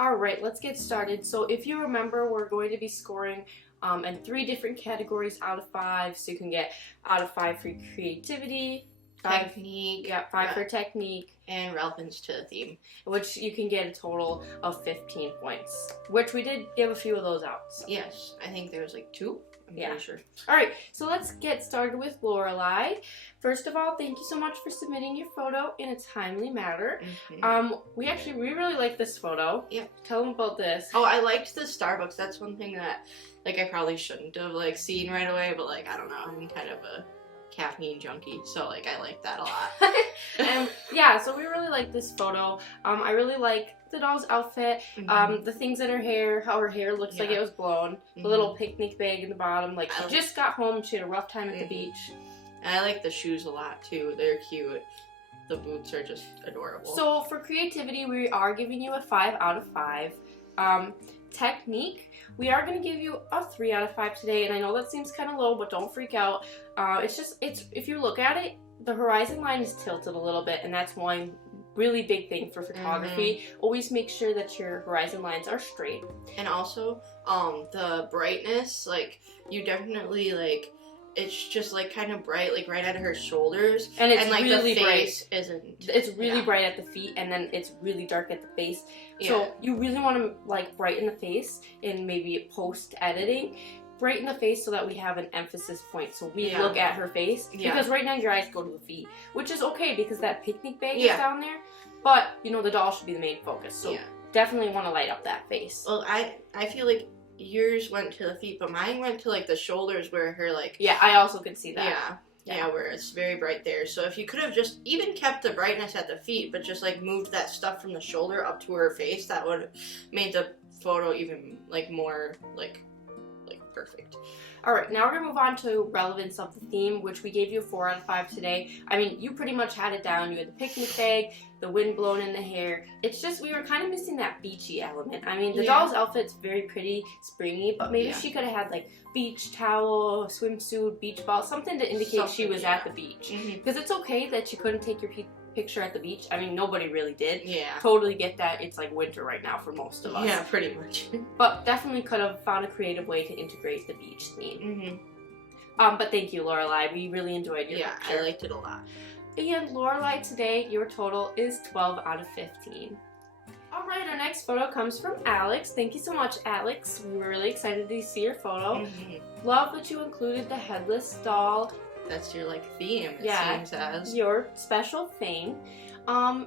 Alright, let's get started. So if you remember, we're going to be scoring in 3 different categories out of 5. So you can get out of 5 for creativity, technique, 5 for technique, and relevance to the theme, which you can get a total of 15 points, which we did give a few of those out. So. Yes, I think there was like 2. I'm pretty sure. Alright, so let's get started with Lorelai. First of all, thank you so much for submitting your photo in a timely manner. Mm-hmm. We really like this photo. Yeah. Tell them about this. Oh, I liked the Starbucks. That's one thing that, like, I probably shouldn't have, like, seen right away, but, like, I don't know, I'm kind of a caffeine junkie, so, like, I like that a lot. Yeah, so we really like this photo. I really like the doll's outfit, the things in her hair, how her hair looks like it was blown, the little picnic bag in the bottom, like she just got home, she had a rough time at the beach. And I like the shoes a lot too, they're cute. The boots are just adorable. So for creativity, we are giving you a 5 out of 5. Technique, we are going to give you a 3 out of 5 today, and I know that seems kind of low, but don't freak out. It's if you look at it, the horizon line is tilted a little bit, and that's one really big thing for photography. Always make sure that your horizon lines are straight. And also, the brightness, like, you definitely, like, it's just, like, kind of bright, like, right at her shoulders. And it's like, really the face isn't. It's really bright at the feet, and then it's really dark at the face. So you really want to, like, brighten the face in maybe post-editing. Brighten the face so that we have an emphasis point. So we look at her face. Because right now your eyes go to the feet. Which is okay because that picnic bag is down there. But, you know, the doll should be the main focus. So definitely want to light up that face. Well, I feel like yours went to the feet, but mine went to, like, the shoulders where her, like... Yeah, I also could see that. Yeah, where it's very bright there. So if you could have just even kept the brightness at the feet, but just, like, moved that stuff from the shoulder up to her face, that would have made the photo even, like, more, like perfect. Alright, now we're going to move on to relevance of the theme, which we gave you a 4 out of 5 today. I mean, you pretty much had it down. You had the picnic bag, the wind blown in the hair. It's just, we were kind of missing that beachy element. I mean, the doll's outfit's very pretty, springy, but maybe she could have had, like, beach towel, swimsuit, beach ball, something to indicate she was at the beach. Because it's okay that you couldn't take your picture at the beach. I mean, nobody really did. Yeah. Totally get that. It's like winter right now for most of us. Yeah, pretty much. But definitely could have found a creative way to integrate the beach theme. But thank you, Lorelai. We really enjoyed your picture. I liked it a lot. And Lorelai, today your total is 12 out of 15. Alright, our next photo comes from Alex. Thank you so much, Alex. We were really excited to see your photo. Love that you included the headless doll. That's your, like, theme, it seems as. Your special thing.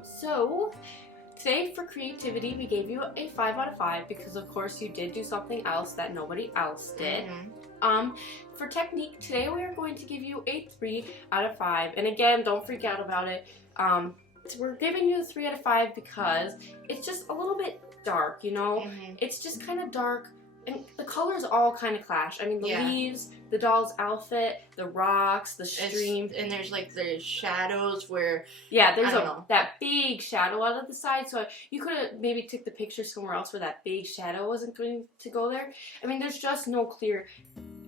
So, today for creativity, we gave you a 5 out of 5 because, of course, you did do something else that nobody else did. For technique, today we are going to give you a 3 out of 5. And again, don't freak out about it. We're giving you a 3 out of 5 because it's just a little bit dark, you know? It's just kind of dark. And the colors all kind of clash. I mean, the leaves, the doll's outfit, the rocks, the stream. And there's, like, the shadows where... Yeah, there's that big shadow out of the side. So you could have maybe took the picture somewhere else where that big shadow wasn't going to go there. I mean, there's just no clear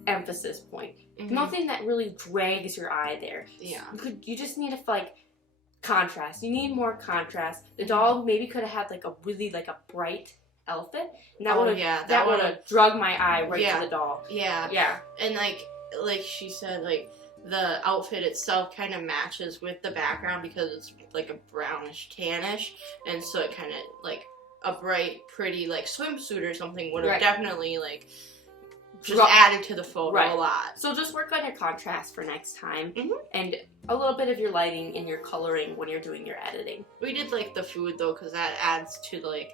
emphasis point. Nothing that really drags your eye there. Yeah. You just need to, like, contrast. You need more contrast. The doll maybe could have had, like, a really, like, a bright outfit, and that would have drug my eye right to the doll. Yeah. And like she said, like, the outfit itself kind of matches with the background because it's like a brownish tannish, and so it kind of, like, a bright, pretty, like, swimsuit or something would have definitely, like, just added to the photo a lot. So just work on your contrast for next time, and a little bit of your lighting and your coloring when you're doing your editing. We did like the food though, because that adds to, like,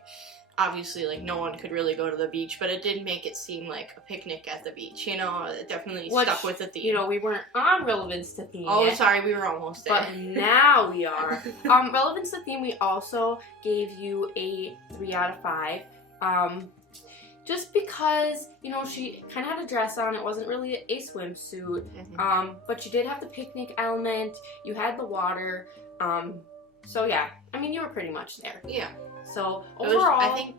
obviously, like, no one could really go to the beach, but it did make it seem like a picnic at the beach, you know? It definitely stuck with the theme. You know, we weren't on relevance to theme yet. Sorry, we were almost there. But now we are. Relevance to theme, we also gave you a 3 out of 5. Just because, you know, she kind of had a dress on. It wasn't really a swimsuit. But you did have the picnic element. You had the water. So yeah, I mean, you were pretty much there. Yeah. So It was- overall, I think.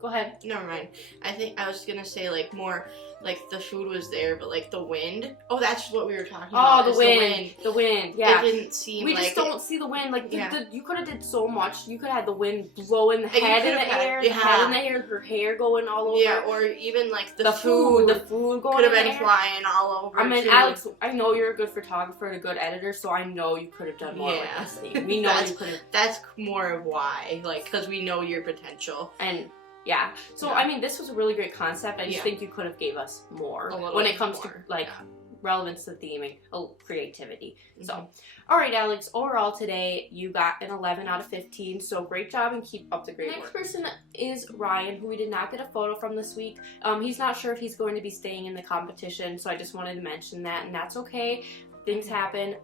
Go ahead. Never mind. I think I was gonna say like more like the food was there, but like the wind. Oh, that's what we were talking about. Oh, the wind. The wind. Yeah. It didn't seem. We like just don't see the wind. Like Yeah. you could have did so much. You could have had the wind blowing the And you head in could've the had- air, yeah. the head in the air, her hair going all over. Yeah, or even like the food going could have in the been air. flying all over. I mean, too. Alex, I know you're a good photographer and a good editor, so I know you could have done more with Yeah. this thing. We know you could have. That's more of why, like, because we know your potential. And yeah, so Yeah. I mean, this was a really great concept. I just Yeah. think you could have gave us more A little when bit it comes more, to like yeah. relevance to theming, creativity. So, Mhm. all right, Alex. Overall today, you got an 11 out of 15. So great job and keep up the great work. Next person is Ryan, who we did not get a photo from this week. He's not sure if he's going to be staying in the competition, so I just wanted to mention that, and that's okay. Things happen.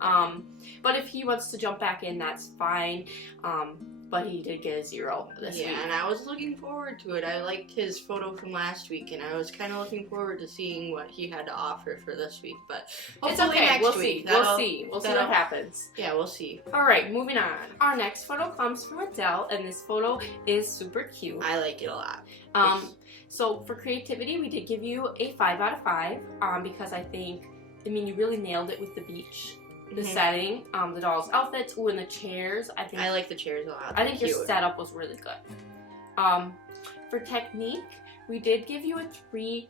But if he wants to jump back in, that's fine. But he did get a 0 this week. Yeah, and I was looking forward to it. I liked his photo from last week, and I was kind of looking forward to seeing what he had to offer for this week. But It's hopefully okay. next We'll week. see. We'll see. We'll see what happens. Yeah, we'll see. All right, moving on. Our next photo comes from Adele, and this photo is super cute. I like it a lot. So for creativity, we did give you a 5 out of 5 because I mean, you really nailed it with the beach, the setting, the doll's outfits, and the chairs. I like the chairs a lot. I think They're your cute. setup was really good. For technique, we did give you a 3.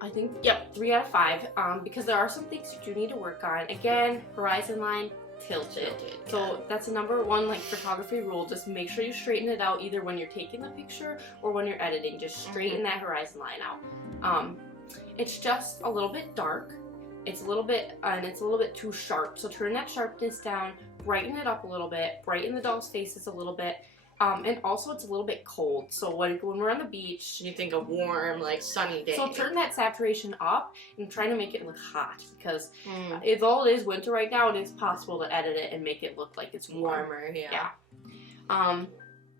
I think, yep, 3 out of 5 because there are some things you do need to work on. Again, horizon line, tilted. So that's a number 1 like photography rule. Just make sure you straighten it out either when you're taking the picture or when you're editing. Just straighten that horizon line out. It's just a little bit dark. It's a little bit too sharp. So turn that sharpness down, brighten it up a little bit, brighten the doll's faces a little bit. And also it's a little bit cold. So when we're on the beach, You think a warm, like sunny day. so turn that saturation up and try to make it look hot because Mm. although it is winter right now, it is possible to edit it and make it look like it's warm. Warmer, yeah. Yeah. And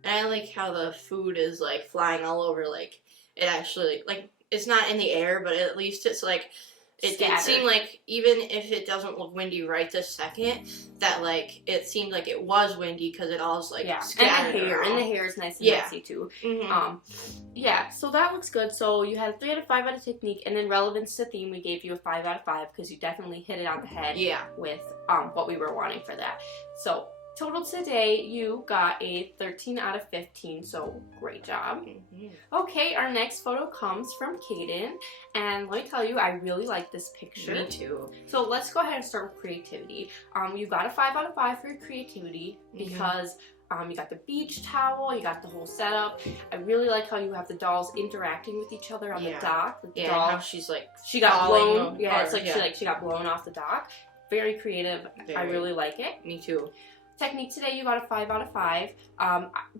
I like how the food is like flying all over. Like it actually, like it's not in the air, but at least it's like it did Scattered. seem like even if it doesn't look windy right this second, that like it seemed like it was windy because it all's like scattered and the hair is nice and messy too. Mm-hmm. Yeah, so that looks good. So you had a 3 out of 5 out of technique, and then relevance to theme, we gave you a 5 out of 5 because you definitely hit it on the head Yeah. with what we were wanting for that. So total today, you got a 13 out of 15, so great job. Mm-hmm. Okay, our next photo comes from Kaden, and let me tell you, I really like this picture. Me too. So let's go ahead and start with creativity. You got a 5 out of 5 for your creativity because you got the beach towel, you got the whole setup. I really like how you have the dolls interacting with each other on the dock. Like the Yeah, doll, and how she's like she got falling blown. Yeah, it's like yeah. she got blown off the dock. Very creative. I Very. really like it. Me too. Technique today, you got a 5 out of 5.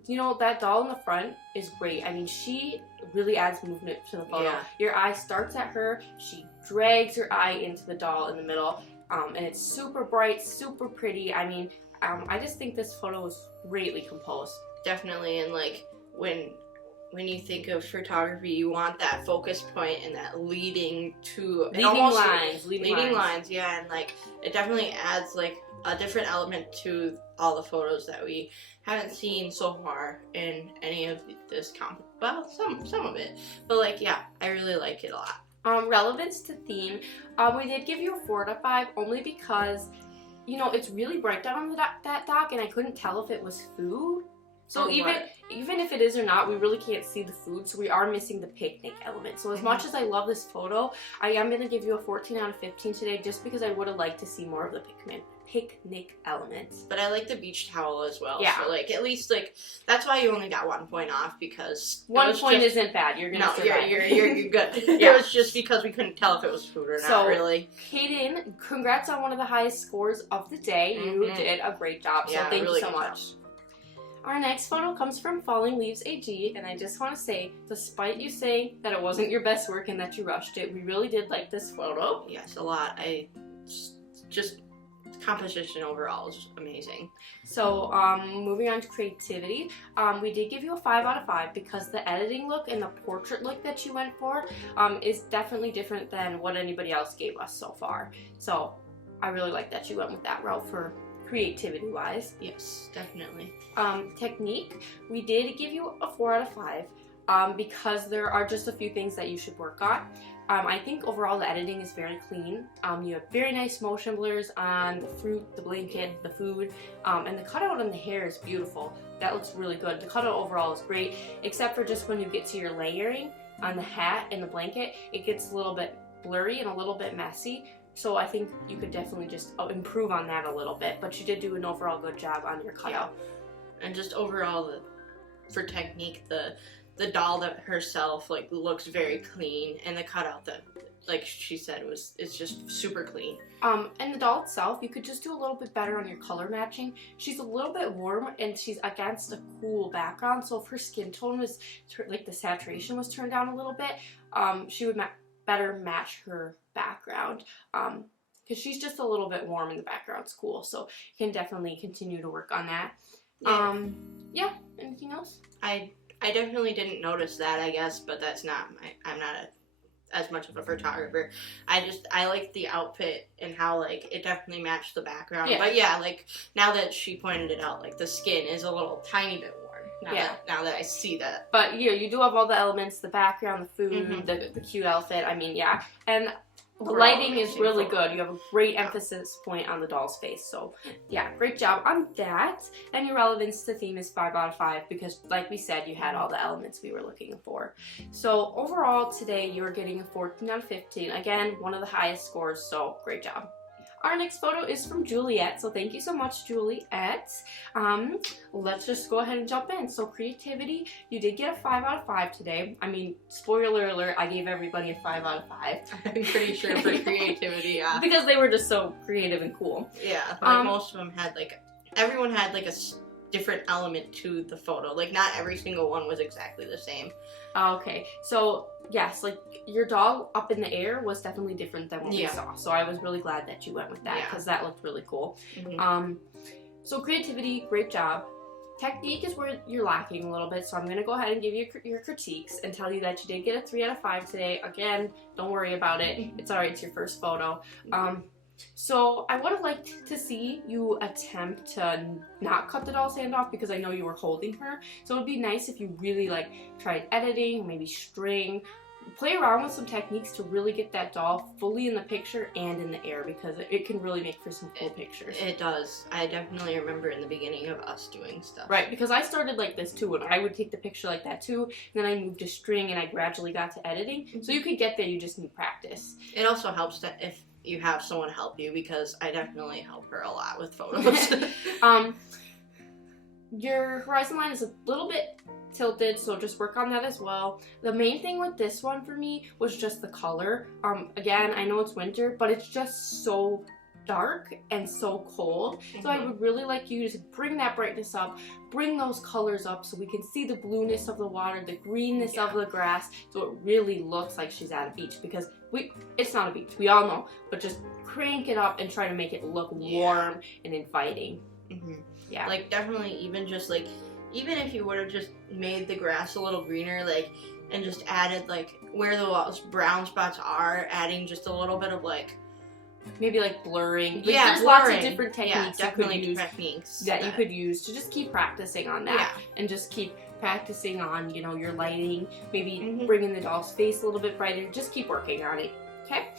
You know, that doll in the front is great. I mean, she really adds movement to the photo. Yeah. Your eye starts at her, she drags your eye into the doll in the middle, and it's super bright, super pretty. I mean, I just think this photo was greatly composed. Definitely, and like when you think of photography, you want that focus point and that leading lines, yeah, and like it definitely adds like a different element to all the photos that we haven't seen so far in any of this well, some of it, but like yeah, I really like it a lot. Relevance to theme, we did give you a 4 out of 5 only because, you know, it's really bright down on that dock, and I couldn't tell if it was food. So even if it is or not, we really can't see the food, so we are missing the picnic element. So as much as I love this photo, I am going to give you a 14 out of 15 today just because I would have liked to see more of the picnic elements. But I like the beach towel as well. Yeah. So like at least like that's why you only got 1 point off because 1 point isn't bad. You're gonna survive. You're good. Yeah. It was just because we couldn't tell if it was food or not really. Kaden, congrats on one of the highest scores of the day. You did a great job. So thank you so much. Our next photo comes from Falling Leaves AG, and I just want to say, despite you saying that it wasn't your best work and that you rushed it, we really did like this photo. Yes, a lot. I just composition overall is amazing. So, moving on to creativity, we did give you a 5 out of 5 because the editing look and the portrait look that you went for is definitely different than what anybody else gave us so far. So, I really like that you went with that route for creativity wise. Yes, definitely. Technique, we did give you a 4 out of 5 because there are just a few things that you should work on. I think overall the editing is very clean. You have very nice motion blurs on the fruit, the blanket, the food, and the cutout on the hair is beautiful. That looks really good. The cutout overall is great, except for just when you get to your layering on the hat and the blanket, it gets a little bit blurry and a little bit messy. So I think you could definitely just improve on that a little bit, but you did do an overall good job on your cutout. Yeah. And just overall, for technique, the doll that herself like looks very clean, and the cutout that, like she said, it's just super clean. And the doll itself, you could just do a little bit better on your color matching. She's a little bit warm and she's against a cool background, so if her skin tone was like the saturation was turned down a little bit, she would better match her background. Because she's just a little bit warm and the background's cool, so you can definitely continue to work on that. Yeah. Anything else? I definitely didn't notice that, I guess, but that's not I'm not as much of a photographer. I like the outfit and how like it definitely matched the background. Yeah. But yeah, like now that she pointed it out, like the skin is a little tiny bit worn. Now that I see that. But yeah, you do have all the elements, the background, the food, the cute outfit. I mean, yeah. And the lighting is really good. You have a great emphasis point on the doll's face. So, yeah, great job on that. And your relevance to theme is 5 out of 5 because, like we said, you had all the elements we were looking for. So, overall, today you are getting a 14 out of 15. Again, one of the highest scores, so great job. Our next photo is from Juliet, so thank you so much, Juliet. Let's just go ahead and jump in. So creativity, you did get a 5 out of 5 today. I mean, spoiler alert, I gave everybody a 5 out of 5. I'm pretty sure for creativity, yeah. Because they were just so creative and cool. Yeah, like most of them had like, everyone had like a different element to the photo. Like not every single one was exactly the same. Okay, so yes, like your doll up in the air was definitely different than what we saw. So I was really glad that you went with that because that looked really cool. So creativity, great job. Technique is where you're lacking a little bit, so I'm going to go ahead and give you your critiques and tell you that you did get a 3 out of 5 today. Again, don't worry about it. It's alright, it's your first photo. So I would have liked to see you attempt to not cut the doll's hand off because I know you were holding her. So it would be nice if you really like tried editing, maybe string, play around with some techniques to really get that doll fully in the picture and in the air because it can really make for some cool pictures. It does. I definitely remember in the beginning of us doing stuff. Right, because I started like this too, and I would take the picture like that too, and then I moved to string and I gradually got to editing. So you could get there, you just need practice. It also helps that if you have someone help you because I definitely help her a lot with photos. Your horizon line is a little bit tilted, so just work on that as well. The main thing with this one for me was just the color. Again, I know it's winter, but it's just so dark and so cold. So I would really like you to bring that brightness up, bring those colors up so we can see the blueness of the water, the greenness of the grass, so it really looks like she's at a beach because it's not a beach, we all know, but just crank it up and try to make it look warm and inviting. Yeah. Like definitely even if you would have just made the grass a little greener, like, and just added like where the brown spots are, adding just a little bit of like maybe like blurring. Like, there's lots of different techniques you could use to just keep practicing on that and just keep practicing on, you know, your lighting, maybe bringing the doll's face a little bit brighter. Just keep working on it, okay?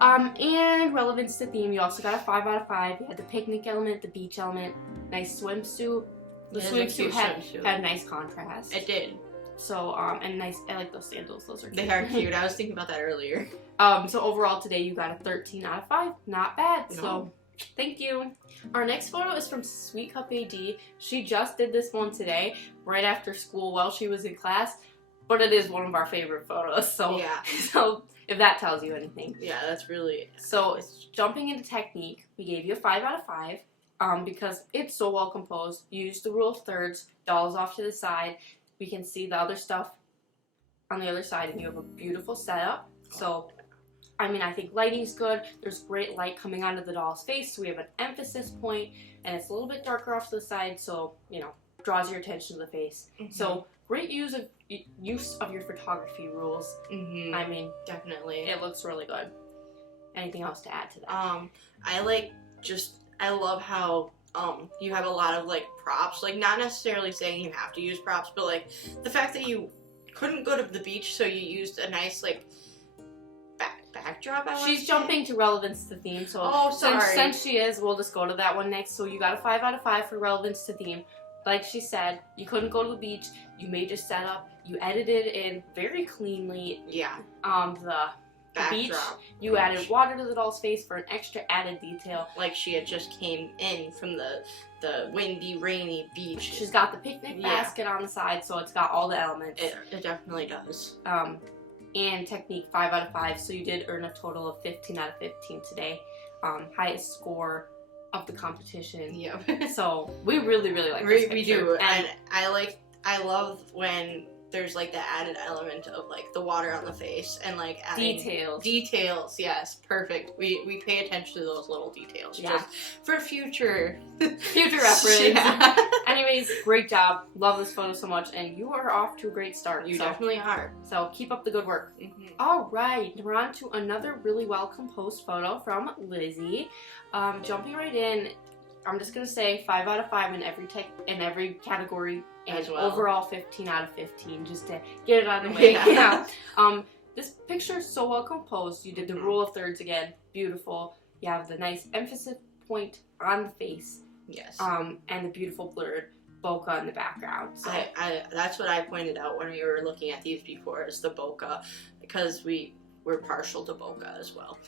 And relevance to theme, you also got a 5 out of 5. You had the picnic element, the beach element, nice swimsuit. The swimsuit had nice contrast. It did. So, and nice, I like those sandals, those are cute. They are cute, I was thinking about that earlier. So overall today you got a 13 out of 5, not bad, so thank you. Our next photo is from Sweet Cup AD. She just did this one today, right after school while she was in class, but it is one of our favorite photos, so, so if that tells you anything. Yeah, that's really... So, jumping into technique, we gave you a 5 out of 5, because it's so well composed. You used the rule of thirds, dolls off to the side. We can see the other stuff on the other side, and you have a beautiful setup. So, I mean, I think lighting's good. There's great light coming onto the doll's face, so we have an emphasis point, and it's a little bit darker off to the side, so, you know, draws your attention to the face. So, great use of your photography rules. I mean, definitely. It looks really good. Anything else to add to that? I like just I love how you have a lot of like props, like not necessarily saying you have to use props, but like the fact that you couldn't go to the beach, so you used a nice like backdrop. She's jumping to relevance to theme, so sorry. Since she is, we'll just go to that one next. So you got a 5 out of 5 for relevance to theme. Like she said, you couldn't go to the beach. You made your setup. You edited in very cleanly. Yeah. The beach. You added water to the doll's face for an extra added detail. Like she had just came in from the windy, rainy beach. She's got the picnic basket on the side, so it's got all the elements. It definitely does. And technique 5 out of 5. So you did earn a total of 15 out of 15 today. Highest score of the competition. Yep. So we really like this picture. We do, and I love when there's like the added element of like the water on the face and like adding details. Yes, perfect. We pay attention to those little details just for future reference. Yeah. Anyways, great job. Love this photo so much, and you are off to a great start. You definitely are. So keep up the good work. All right, we're on to another really well composed photo from Lizzie. Jumping right in, I'm just gonna say 5 out of 5 in every category, and as well. Overall 15 out of 15, just to get it out of the way. Yeah. This picture is so well composed. You did the rule of thirds again, beautiful. You have the nice emphasis point on the face. Yes. And the beautiful blurred bokeh in the background. So I that's what I pointed out when we were looking at these before, is the bokeh, because we're partial to bokeh as well.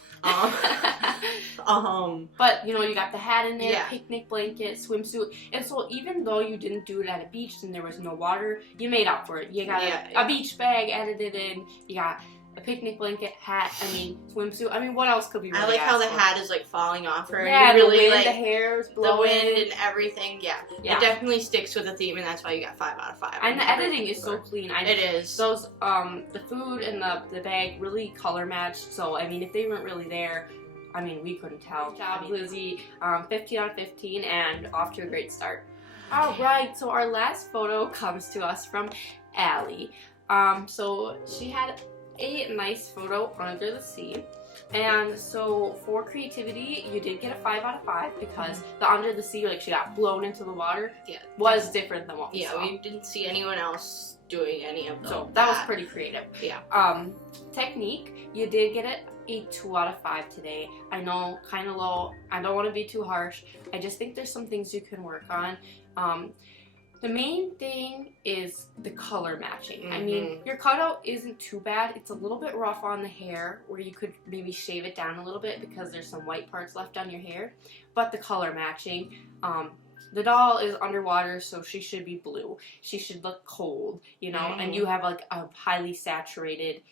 But you know, you got the hat in there, picnic blanket, swimsuit, and so even though you didn't do it at a beach and there was no water, you made up for it. You got a beach bag edited in. You got a picnic blanket, hat. Swimsuit. What else could be? Really I like how the hat is like falling off her. Yeah, and really, the wind, the hair's blowing, the wind and everything. Yeah, it definitely sticks with the theme, and that's why you got 5 out of 5. And the editing is so clean. It is. Those the food and the bag really color matched. So if they weren't really there, we couldn't tell. Good job, Lizzie. 15 out of 15, and off to a great start. All right, so our last photo comes to us from Allie. So she had a nice photo under the sea, and so for creativity you did get a 5 out of 5 because the under the sea, like she got blown into the water, was different than what we saw. We didn't see anyone else doing any of those. So that was pretty creative. Technique, you did get it a 2 out of 5 today. I know, kind of low. I don't want to be too harsh. I just think there's some things you can work on. The main thing is the color matching. Your cutout isn't too bad. It's a little bit rough on the hair, where you could maybe shave it down a little bit because there's some white parts left on your hair. But the color matching, the doll is underwater, so she should be blue. She should look cold, and you have like a highly saturated,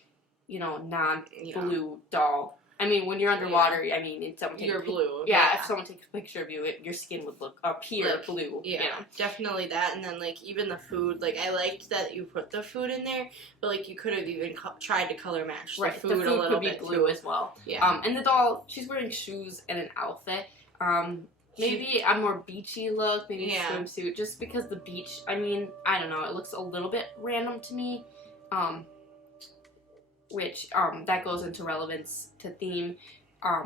non-blue doll. When you're underwater, you're blue. If someone takes a picture of you, your skin would appear blue. Definitely that. And then even the food, I liked that you put the food in there, but you could have even tried to color match the food a little bit could be blue as well. And the doll, she's wearing shoes and an outfit. Maybe a more beachy look, maybe a swimsuit, just because the beach. I don't know. It looks a little bit random to me. Which that goes into relevance to theme.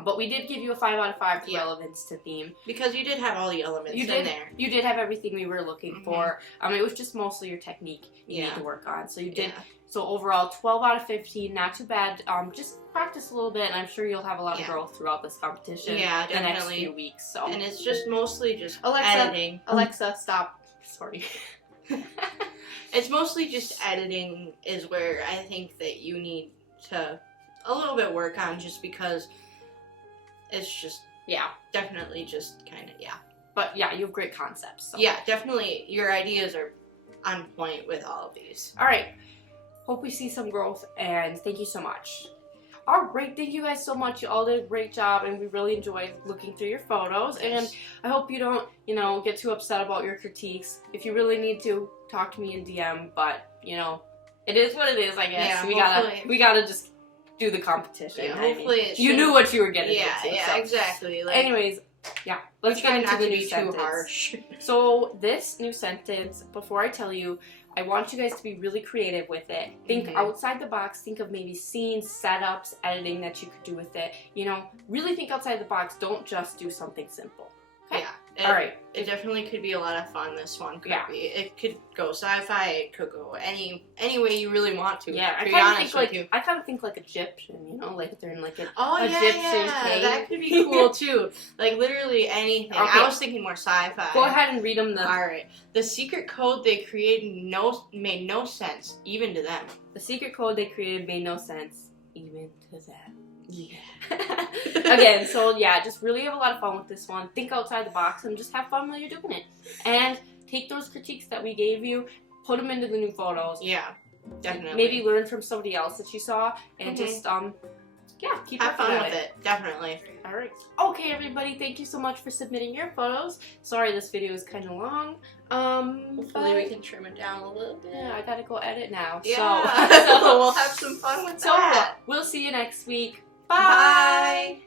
But we did give you a 5 out of 5 for relevance to theme. Because you did have all the elements in there. You did have everything we were looking for. It was just mostly your technique you need to work on. So you did. So overall, 12 out of 15, not too bad. Just practice a little bit, and I'm sure you'll have a lot of growth throughout this competition. Yeah, the next few weeks. So. And it's just mostly just editing. Alexa, stop. Sorry. It's mostly just editing is where I think that you need to a little bit work on, just because it's just definitely just kind of But you have great concepts. So. Yeah, definitely your ideas are on point with all of these. All right, hope we see some growth, and thank you so much. All right, thank you guys so much. You all did a great job, and we really enjoyed looking through your photos. And I hope you don't, get too upset about your critiques. If you really need to, talk to me in DM. But it is what it is, I guess. Yeah, we gotta just do the competition. Yeah, hopefully you knew what you were getting into. Yeah, exactly. Anyways, let's get into the new sentence. Too harsh. So this new sentence, before I tell you, I want you guys to be really creative with it. Think outside the box. Think of maybe scenes, setups, editing that you could do with it. Really think outside the box. Don't just do something simple. All right. It definitely could be a lot of fun. This one could Yeah. be. It could go sci-fi. It could go any way you really want to. Yeah, to I be kind of honest think with you. I kind of think like Egyptian, you know, like they're in like an Oh Egyptian yeah, cave. that could be cool too. Like literally anything. Okay. I was thinking more sci-fi. Go ahead and read them. All right. The secret code they created made no sense even to them. The secret code they created made no sense even to them. Yeah. Again, so yeah, just really have a lot of fun with this one. Think outside the box and just have fun while you're doing it. And take those critiques that we gave you, put them into the new photos. Yeah, definitely. Maybe learn from somebody else that you saw, and just keep have fun with it. Definitely. All right. Okay, everybody, thank you so much for submitting your photos. Sorry, this video is kind of long. Hopefully we can trim it down a little bit. Yeah, I gotta go edit now. Yeah. So we'll have some fun with that. We'll see you next week. Bye.